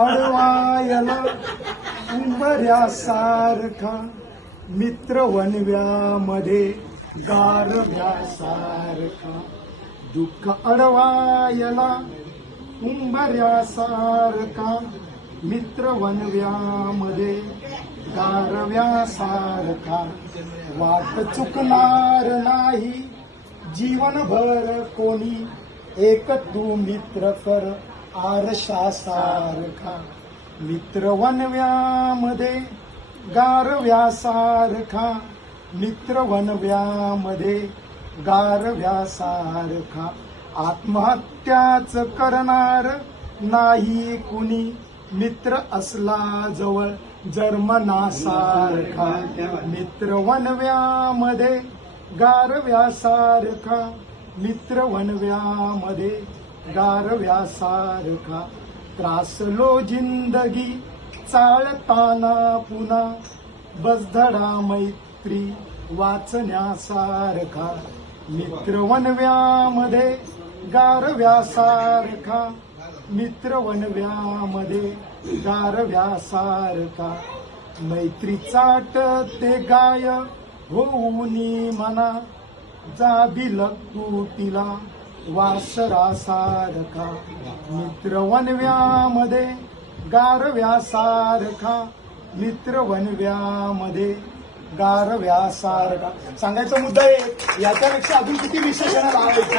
अडवायला उंबऱ्यासारखा मित्र वनव्यामध्ये गारव्यासारखा दुःख अडवायला उंबऱ्यासारखा मित्र वनव्यामध्ये गारव्यासारखा वाट चुकणार नाही जीवनभर कोणी एक तू मित्र कर आरशासारखा मित्र वनव्यामध्ये गारव्यासारखा मित्र वनव्यामध्ये गारव्यासारखा आत्महत्याच करणार नाही कुणी मित्र असला जवळ जर्मनासारखा मित्र वनव्यामध्ये गारव्यासारखा मित्र वनव्यामध्ये गारव्यासारखा त्रासलो जिंदगी चालताना पुन्हा बसधडा मैत्री वाचण्यासारखा मित्र वनव्यामध्ये गारव्यासारखा मित्र वनव्यामध्ये गारव्यासारखा मैत्री चाट ते गाय होऊनी मना जाबिल तुटीला वासरासारखा मित्र वनव्यामध्ये गारव्यासारखा मित्र वनव्यामध्ये गारव्यासारखा. सांगायचा मुद्दा आहे याच्यापेक्षा अजून किती विशेषणं लावायची.